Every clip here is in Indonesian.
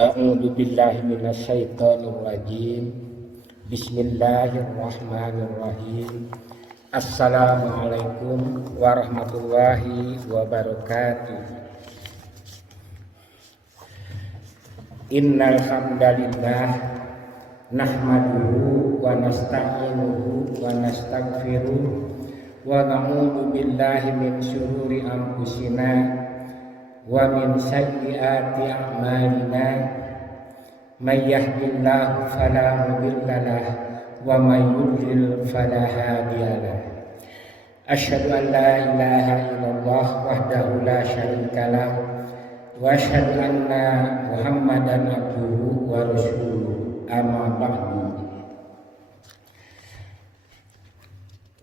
A'udzu billahi minasyaitonir rajim. Bismillahirrahmanirrahim. Assalamualaikum warahmatullahi wabarakatuh. Innal hamdalillah nahmaduhu wa nasta'inuhu wa nastaghfiruh wa na'udzu billahi min syururi anfusina wa min sayyiati a'malina may yahdihillahu fala mudhillalah wa may yudlil fala hadiyalah. Asyhadu an la ilaha illallah wahdahu la syarikalah wa asyhadu anna Muhammadan abduhu wa rasuluh. Amma ba'du.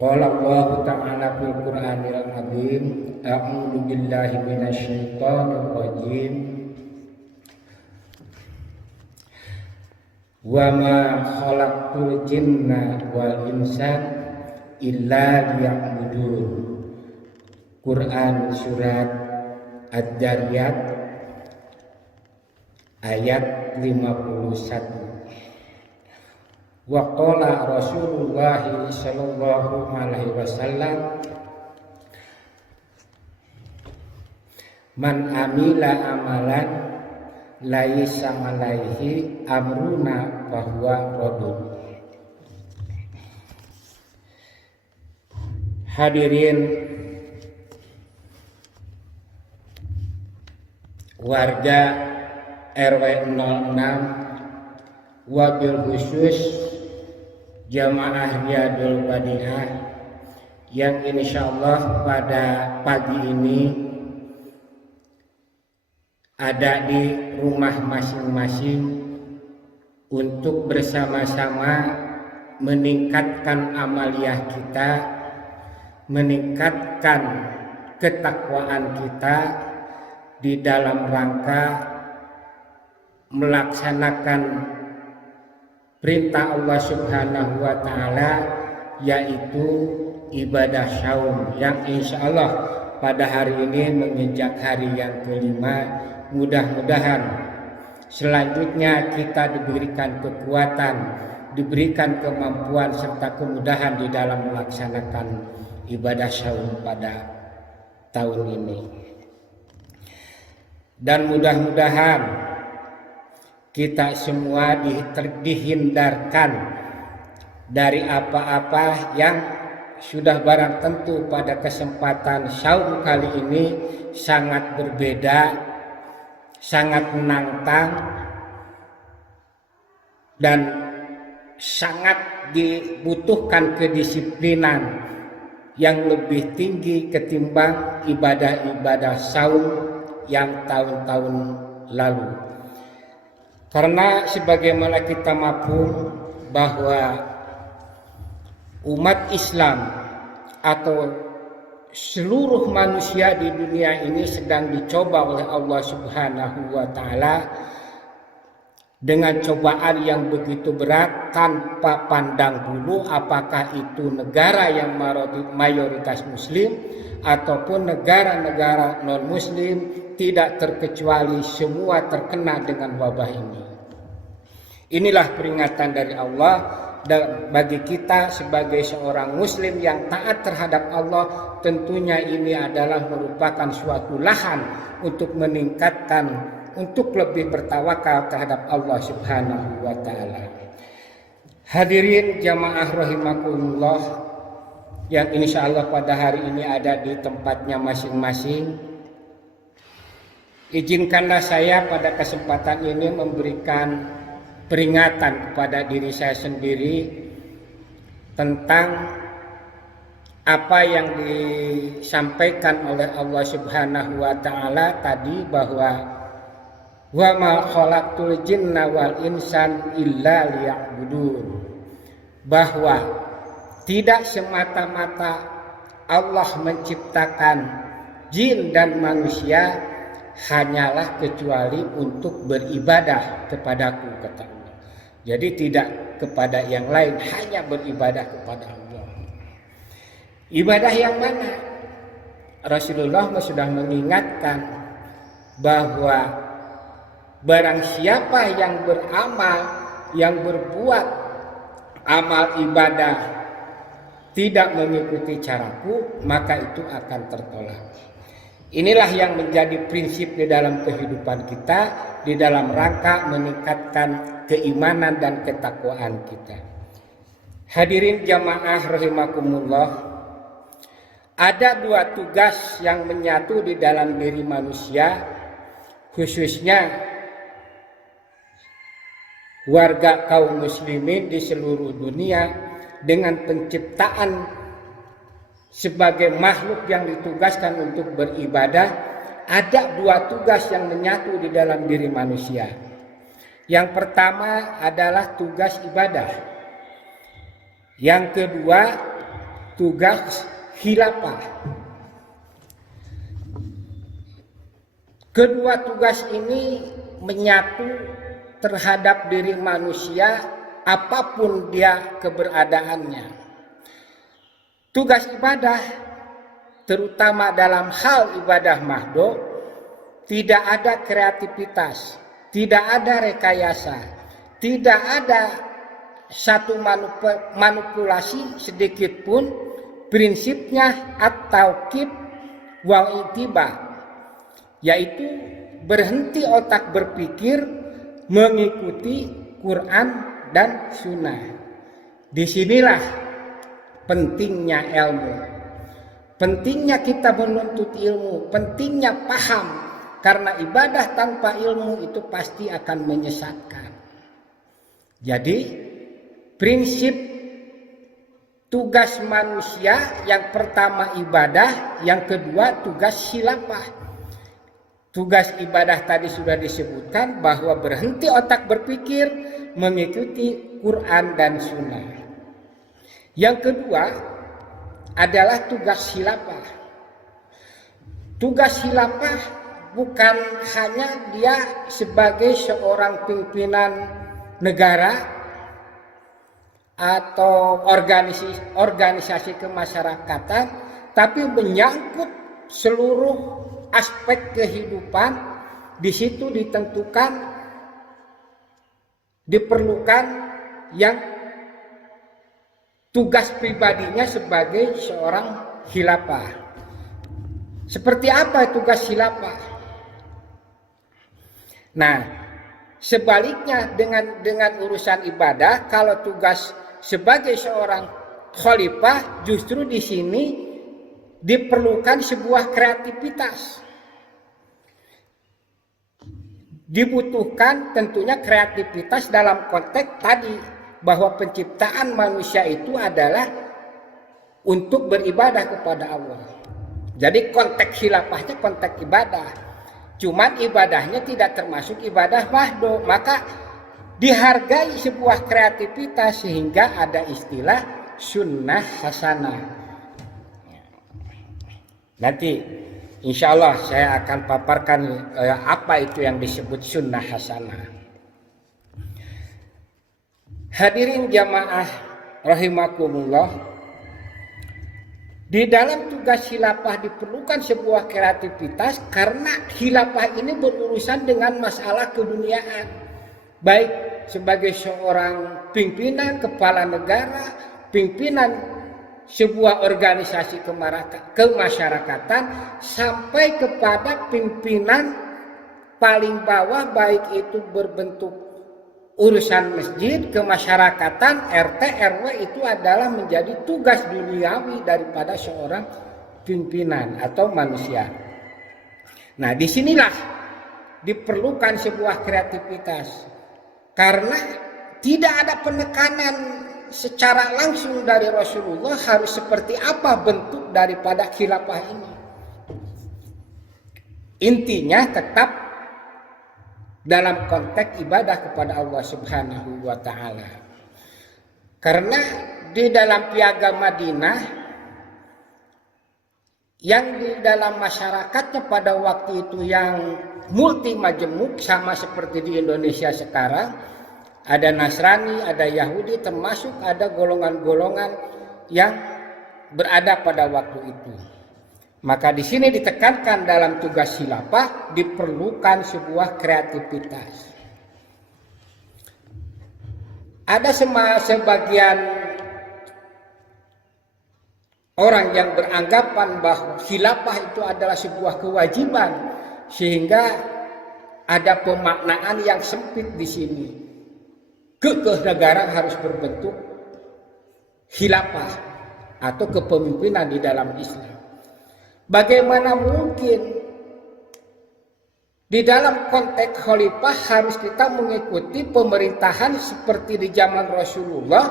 Qala Allah ta'ala fil Qur'anil azim. A'udzu billahi minasyaitonir rajim. Wa ma khalaqtul jinna wal insa illa liya'budun. Quran surat Ad-Dariyat ayat 51. Wa qala Rasulullah sallallahu alaihi wasallam, man amila amalan laisa alaihi amruna fahuwa raddun. Hadirin warga RW 06, wabil khusus Jamaah Riyadul Badi'ah yang insyaallah pada pagi ini ada di rumah masing-masing untuk bersama-sama meningkatkan amaliyah kita, meningkatkan ketakwaan kita di dalam rangka melaksanakan perintah Allah Subhanahu wa ta'ala, yaitu ibadah saum yang insyaallah pada hari ini menginjak hari yang kelima. Mudah-mudahan selanjutnya kita diberikan kekuatan, diberikan kemampuan serta kemudahan di dalam melaksanakan ibadah saum pada tahun ini. Dan mudah-mudahan kita semua dihindarkan dari apa-apa yang sudah barang tentu pada kesempatan saum kali ini sangat berbeda, sangat menantang, dan sangat dibutuhkan kedisiplinan yang lebih tinggi ketimbang ibadah-ibadah saum yang tahun-tahun lalu. Karena sebagaimana kita mafhum bahwa umat Islam atau seluruh manusia di dunia ini sedang dicoba oleh Allah Subhanahu wa ta'ala dengan cobaan yang begitu berat tanpa pandang bulu apakah itu negara yang mayoritas muslim ataupun negara-negara non-muslim. Tidak terkecuali semua terkena dengan wabah ini. Inilah peringatan dari Allah bagi kita sebagai seorang muslim yang taat terhadap Allah. Tentunya ini adalah merupakan suatu lahan untuk meningkatkan, untuk lebih bertawakal terhadap Allah Subhanahu wa ta'ala. Hadirin jamaah rahimakumullah yang insyaallah pada hari ini ada di tempatnya masing-masing. Izinkanlah saya pada kesempatan ini memberikan peringatan kepada diri saya sendiri tentang apa yang disampaikan oleh Allah Subhanahu wa ta'ala tadi, bahwa wa ma khalaqtul jinna wal insan illa liya'budun, bahwa tidak semata-mata Allah menciptakan jin dan manusia hanyalah kecuali untuk beribadah kepadaku, kata Allah. Jadi tidak kepada yang lain, hanya beribadah kepada Allah. Ibadah yang mana? Rasulullah sudah mengingatkan bahwa Barang siapa yang beramal, yang berbuat amal ibadah tidak mengikuti caraku, maka itu akan tertolak. Inilah yang menjadi prinsip di dalam kehidupan kita, di dalam rangka meningkatkan keimanan dan ketakwaan kita. Hadirin jamaah rahimakumullah, ada dua tugas yang menyatu di dalam diri manusia, khususnya warga kaum muslimin di seluruh dunia, dengan penciptaan sebagai makhluk yang ditugaskan untuk beribadah. Ada dua tugas yang menyatu di dalam diri manusia. Yang pertama adalah tugas ibadah. Yang kedua tugas khilafah. Kedua tugas ini menyatu terhadap diri manusia apapun dia keberadaannya. Tugas ibadah, terutama dalam hal ibadah mahdo, tidak ada kreativitas, tidak ada rekayasa, tidak ada satu manipulasi sedikit pun. Prinsipnya at-tauqif wal ittiba, yaitu berhenti otak berpikir, mengikuti Quran dan Sunnah. Disinilah pentingnya ilmu, pentingnya kita menuntut ilmu, pentingnya paham, karena ibadah tanpa ilmu itu pasti akan menyesatkan. Jadi prinsip tugas manusia yang pertama ibadah, yang kedua tugas khilafah. Tugas ibadah tadi sudah disebutkan bahwa berhenti otak berpikir, mengikuti Quran dan Sunnah. Yang kedua adalah tugas khilafah. Tugas khilafah bukan hanya dia sebagai seorang pimpinan negara atau organisasi kemasyarakatan, tapi menyangkut seluruh aspek kehidupan. Di situ ditentukan, diperlukan yang tugas pribadinya sebagai seorang khilafah. Seperti apa tugas khilafah? Nah, sebaliknya dengan urusan ibadah, kalau tugas sebagai seorang khalifah, justru di sini diperlukan sebuah kreativitas. Dibutuhkan tentunya kreativitas dalam konteks tadi, bahwa penciptaan manusia itu adalah untuk beribadah kepada Allah. Jadi konteks khilafahnya konteks ibadah. Cuman ibadahnya tidak termasuk ibadah mahdo, maka dihargai sebuah kreativitas sehingga ada istilah sunnah hasanah. Nanti insya Allah saya akan paparkan apa itu yang disebut sunnah hasanah. Hadirin jamaah rahimakumullah, di dalam tugas khilafah diperlukan sebuah kreativitas, karena khilafah ini berurusan dengan masalah keduniaan, baik sebagai seorang pimpinan kepala negara, pimpinan sebuah organisasi kemasyarakatan, sampai kepada pimpinan paling bawah, baik itu berbentuk urusan masjid, kemasyarakatan, RT, RW, itu adalah menjadi tugas duniawi daripada seorang pimpinan atau manusia. Nah, disinilah diperlukan sebuah kreativitas, karena tidak ada penekanan secara langsung dari Rasulullah harus seperti apa bentuk daripada khilafah ini. Intinya tetap dalam konteks ibadah kepada Allah Subhanahu wa Ta'ala. Karena di dalam Piagam Madinah, yang di dalam masyarakatnya pada waktu itu yang multi majemuk, sama seperti di Indonesia sekarang, ada Nasrani, ada Yahudi, termasuk ada golongan-golongan yang berada pada waktu itu. Maka di sini ditekankan dalam tugas khilafah diperlukan sebuah kreativitas. Ada sebagian orang yang beranggapan bahwa khilafah itu adalah sebuah kewajiban, sehingga ada pemaknaan yang sempit di sini. Kenegaraan harus berbentuk khilafah atau kepemimpinan di dalam Islam. Bagaimana mungkin di dalam konteks khalifah harus kita mengikuti pemerintahan seperti di zaman Rasulullah,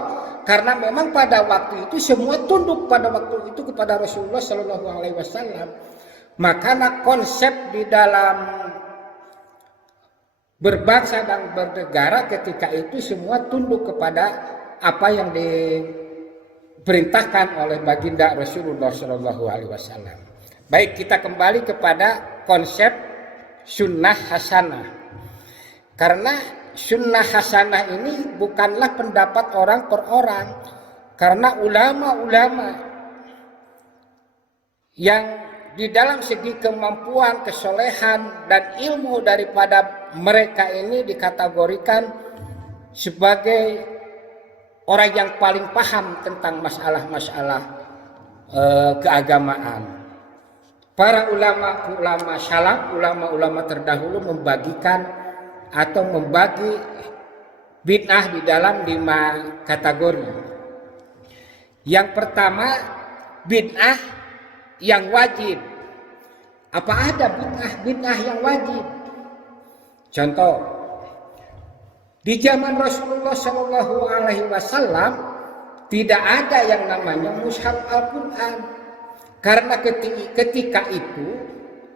karena memang pada waktu itu semua tunduk pada waktu itu kepada Rasulullah Shallallahu Alaihi Wasallam. Maka konsep di dalam berbangsa dan bernegara ketika itu semua tunduk kepada apa yang diperintahkan oleh baginda Rasulullah Shallallahu Alaihi Wasallam. Baik, kita kembali kepada konsep sunnah hasanah. Karena sunnah hasanah ini bukanlah pendapat orang per orang. Karena ulama-ulama yang di dalam segi kemampuan, kesolehan, dan ilmu daripada mereka ini dikategorikan sebagai orang yang paling paham tentang masalah-masalah keagamaan. Para ulama-ulama salaf, ulama-ulama terdahulu membagikan atau membagi bid'ah di dalam 5 kategori. Yang pertama, bid'ah yang wajib. Apa ada bid'ah yang wajib? Contoh, di zaman Rasulullah Shallallahu Alaihi Wasallam tidak ada yang namanya mushaf Al-Quran. Karena ketika itu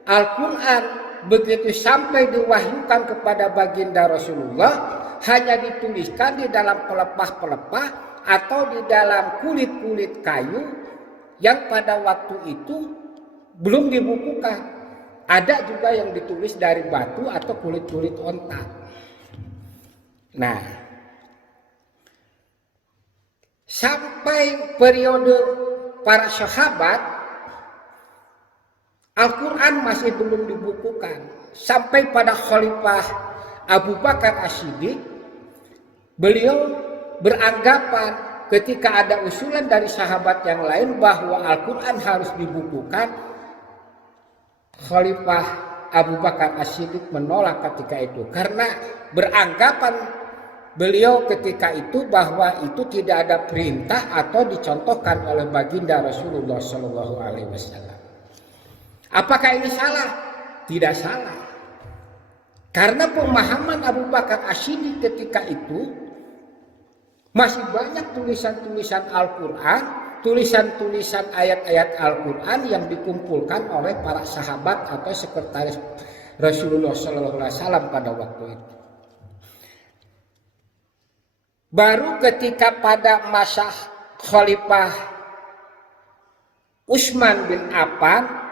Al-Quran begitu sampai diwahyukan kepada baginda Rasulullah hanya dituliskan di dalam pelepah-pelepah atau di dalam kulit-kulit kayu yang pada waktu itu belum dibukukan. Ada juga yang ditulis dari batu atau kulit-kulit onta. Nah, sampai periode para sahabat Al-Quran masih belum dibukukan. Sampai pada Khalifah Abu Bakar As-Siddiq, beliau beranggapan ketika ada usulan dari sahabat yang lain bahwa Al-Quran harus dibukukan, Khalifah Abu Bakar As-Siddiq menolak ketika itu. Karena beranggapan beliau ketika itu bahwa itu tidak ada perintah atau dicontohkan oleh baginda Rasulullah Shallallahu Alaihi Wasallam. Apakah ini salah? Tidak salah. Karena pemahaman Abu Bakar As-Siddiq ketika itu masih banyak tulisan-tulisan Al-Quran, tulisan-tulisan ayat-ayat Al-Quran yang dikumpulkan oleh para sahabat atau sekretaris Rasulullah SAW pada waktu itu. Baru ketika pada masa Khalifah Utsman bin Affan,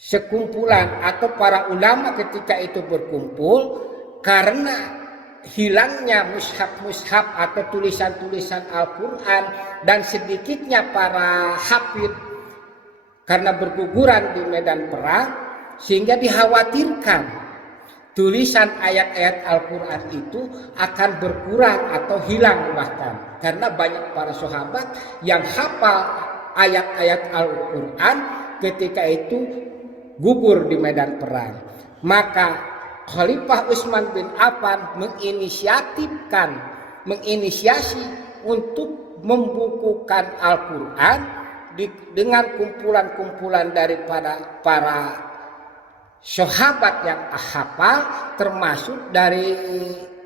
sekumpulan atau para ulama ketika itu berkumpul karena hilangnya mushaf-mushaf atau tulisan-tulisan Al-Quran dan sedikitnya para hafid karena berguguran di medan perang, sehingga dikhawatirkan tulisan ayat-ayat Al-Quran itu akan berkurang atau hilang bahkan. Karena banyak para sahabat yang hafal ayat-ayat Al-Quran ketika itu gugur di medan perang. Maka Khalifah Utsman bin Affan menginisiasi untuk membukukan Al-Quran dengan kumpulan-kumpulan daripada para sahabat yang hafal, termasuk dari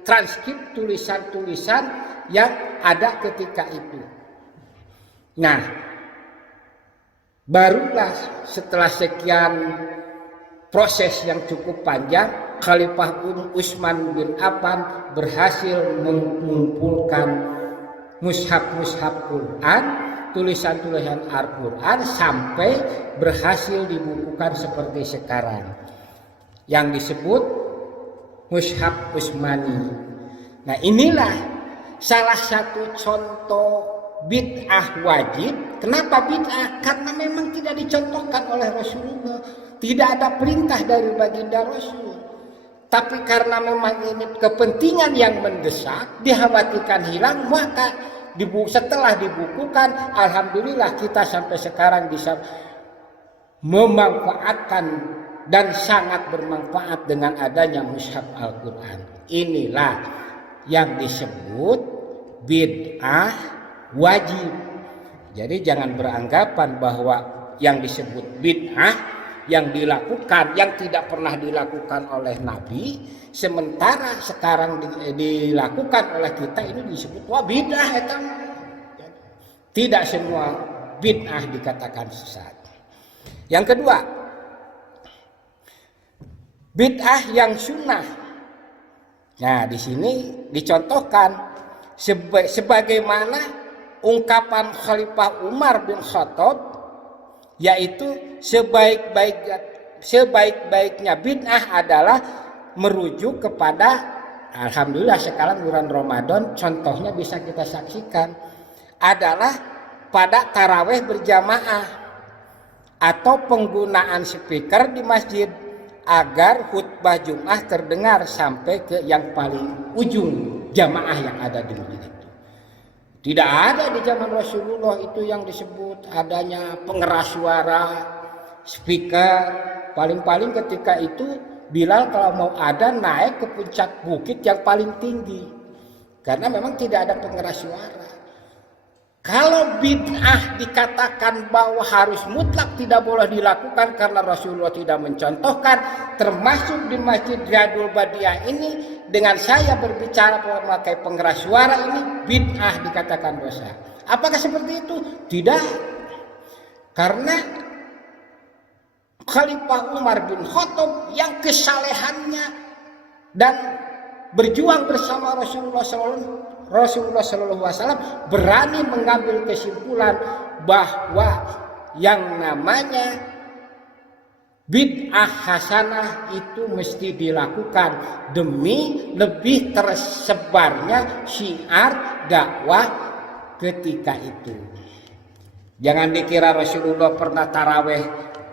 transkrip tulisan-tulisan yang ada ketika itu. Nah, barulah setelah sekian proses yang cukup panjang, Khalifah Utsman bin Affan berhasil mengumpulkan mushaf-mushaf Quran, tulisan-tulisan Al-Quran sampai berhasil dibukukan seperti sekarang, yang disebut Mushaf Utsmani. Nah, inilah salah satu contoh bid'ah wajib. Kenapa bid'ah? Karena memang tidak dicontohkan oleh Rasulullah. Tidak ada perintah dari baginda Rasul. Tapi karena memang ini kepentingan yang mendesak, dikhawatirkan hilang, maka setelah dibukukan, alhamdulillah kita sampai sekarang bisa memanfaatkan dan sangat bermanfaat dengan adanya mushaf Al-Quran. Inilah yang disebut bid'ah wajib. Jadi jangan beranggapan bahwa yang disebut bid'ah yang dilakukan, yang tidak pernah dilakukan oleh Nabi, sementara sekarang dilakukan oleh kita, ini disebut wah bid'ah. Tidak semua bid'ah dikatakan sesat. Yang kedua, bid'ah yang sunnah. Nah, di sini dicontohkan sebagaimana ungkapan Khalifah Umar bin Khattab, yaitu sebaik-baiknya bid'ah adalah merujuk kepada, alhamdulillah sekarang bulan Ramadan contohnya bisa kita saksikan, adalah pada taraweh berjamaah atau penggunaan speaker di masjid agar khutbah Jumat terdengar sampai ke yang paling ujung jamaah yang ada di masjid itu. Tidak ada di zaman Rasulullah itu yang disebut adanya pengeras suara, speaker. Paling-paling ketika itu Bilal kalau mau ada naik ke puncak bukit yang paling tinggi. Karena memang tidak ada pengeras suara. Kalau bid'ah dikatakan bahwa harus mutlak tidak boleh dilakukan karena Rasulullah tidak mencontohkan, termasuk di Masjid Riyadul Badiah ini dengan saya berbicara memakai pengeras suara ini bid'ah dikatakan dosa. Apakah seperti itu? Tidak. Karena Khalifah Umar bin Khattab yang kesalehannya dan berjuang bersama Rasulullah SAW berani mengambil kesimpulan bahwa yang namanya bid'ah hasanah itu mesti dilakukan demi lebih tersebarnya syiar dakwah ketika itu. Jangan dikira Rasulullah pernah taraweh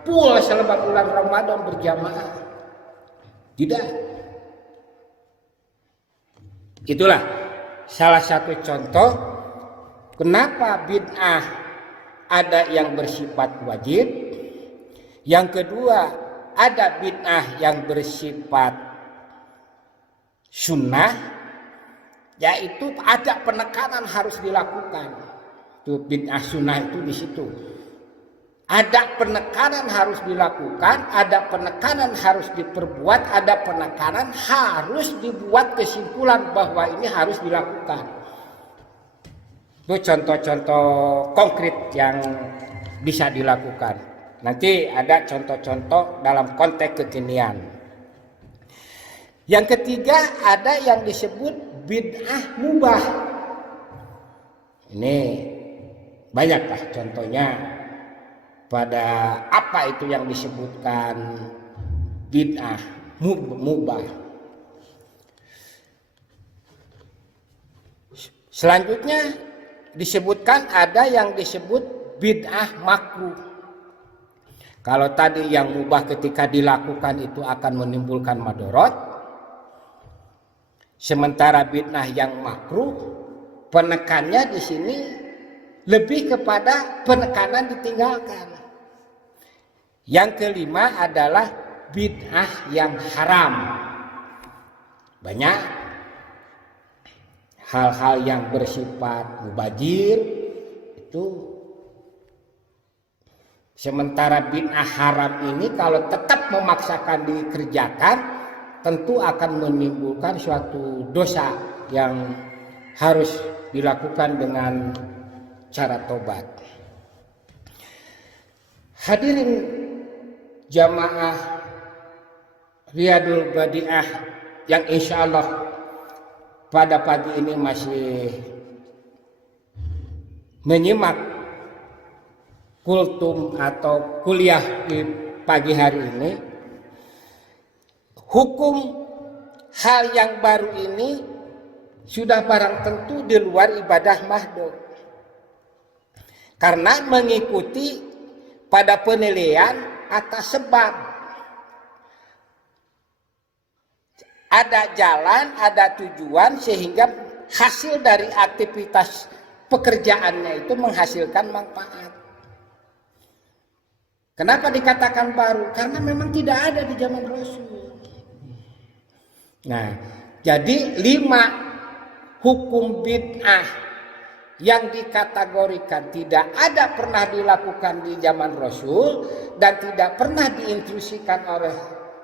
full selama bulan Ramadan berjamaah. Tidak. Itulah salah satu contoh kenapa bid'ah ada yang bersifat wajib. Yang kedua, ada bid'ah yang bersifat sunnah, yaitu ada penekanan harus dilakukan. Itu bid'ah sunnah itu di situ. Ada penekanan harus dilakukan, ada penekanan harus diperbuat, ada penekanan harus dibuat kesimpulan bahwa ini harus dilakukan. Itu contoh-contoh konkret yang bisa dilakukan. Nanti ada contoh-contoh dalam konteks kekinian. Yang ketiga ada yang disebut bid'ah mubah. Ini banyaklah contohnya. Pada apa itu yang disebutkan bid'ah mubah. Selanjutnya disebutkan ada yang disebut bid'ah makruh. Kalau tadi yang mubah ketika dilakukan itu akan menimbulkan madorot, sementara bid'ah yang makruh penekannya di sini lebih kepada penekanan ditinggalkan. Yang kelima adalah bid'ah yang haram. Banyak hal-hal yang bersifat mubazir itu. Sementara bid'ah haram ini kalau tetap memaksakan dikerjakan tentu akan menimbulkan suatu dosa yang harus dilakukan dengan cara tobat. Hadirin jamaah Riyadul Badiah yang insya Allah pada pagi ini masih menyimak kultum atau kuliah di pagi hari ini, hukum hal yang baru ini sudah barang tentu di luar ibadah mahdoh. karena mengikuti pada penilaian atas sebab. Ada jalan, ada tujuan, sehingga hasil dari aktivitas pekerjaannya itu menghasilkan manfaat. Kenapa dikatakan baru? Karena memang tidak ada di zaman Rasul. Nah, jadi 5 hukum bid'ah yang dikategorikan tidak ada pernah dilakukan di zaman Rasul dan tidak pernah diinstruksikan oleh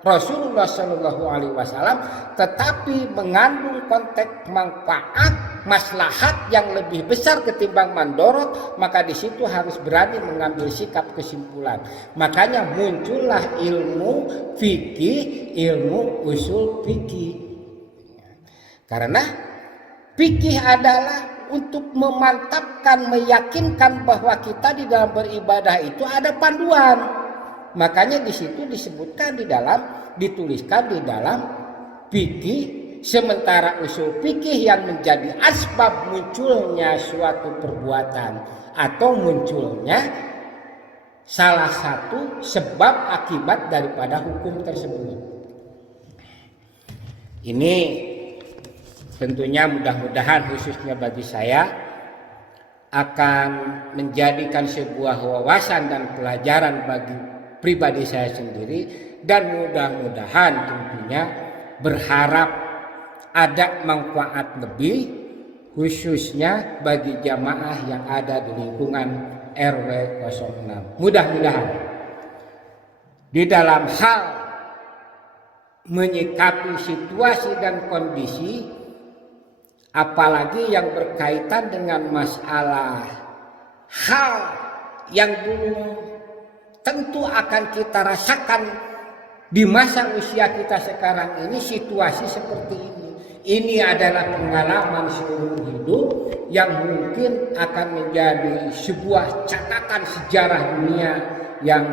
Rasulullah Shallallahu Alaihi Wasallam, tetapi mengandung konteks manfaat, maslahat yang lebih besar ketimbang mandorot, maka di situ harus berani mengambil sikap kesimpulan. Makanya muncullah ilmu fikih, ilmu usul fikih. Karena fikih adalah untuk memantapkan, meyakinkan bahwa kita di dalam beribadah itu ada panduan. Makanya di situ disebutkan dituliskan di dalam fikih, sementara usul fikih yang menjadi asbab munculnya suatu perbuatan atau munculnya salah satu sebab akibat daripada hukum tersebut. Ini tentunya mudah-mudahan khususnya bagi saya akan menjadikan sebuah wawasan dan pelajaran bagi pribadi saya sendiri, dan mudah-mudahan tentunya berharap ada manfaat lebih khususnya bagi jamaah yang ada di lingkungan RW 06. Mudah-mudahan di dalam hal menyikapi situasi dan kondisi, apalagi yang berkaitan dengan masalah hal yang belum tentu akan kita rasakan di masa usia kita sekarang ini, situasi seperti ini. Ini adalah pengalaman seumur hidup yang mungkin akan menjadi sebuah catatan sejarah dunia yang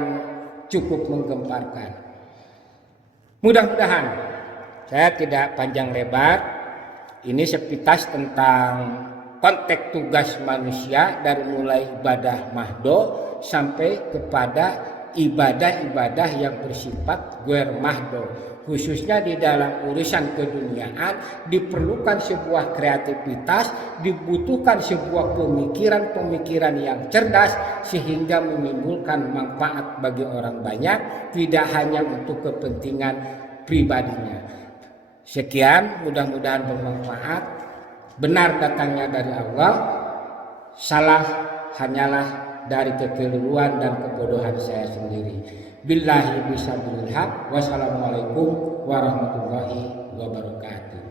cukup menggemparkan. Mudah-mudahan saya tidak panjang lebar. Ini sepintas tentang konteks tugas manusia dari mulai ibadah mahdo sampai kepada ibadah-ibadah yang bersifat ghair mahdo. Khususnya di dalam urusan keduniaan diperlukan sebuah kreativitas, dibutuhkan sebuah pemikiran-pemikiran yang cerdas sehingga menimbulkan manfaat bagi orang banyak, tidak hanya untuk kepentingan pribadinya. Sekian, mudah-mudahan bermanfaat. Benar datangnya dari Allah, salah hanyalah dari kekeliruan dan kebodohan saya sendiri. Billahi bisabilillah. Wassalamualaikum warahmatullahi wabarakatuh.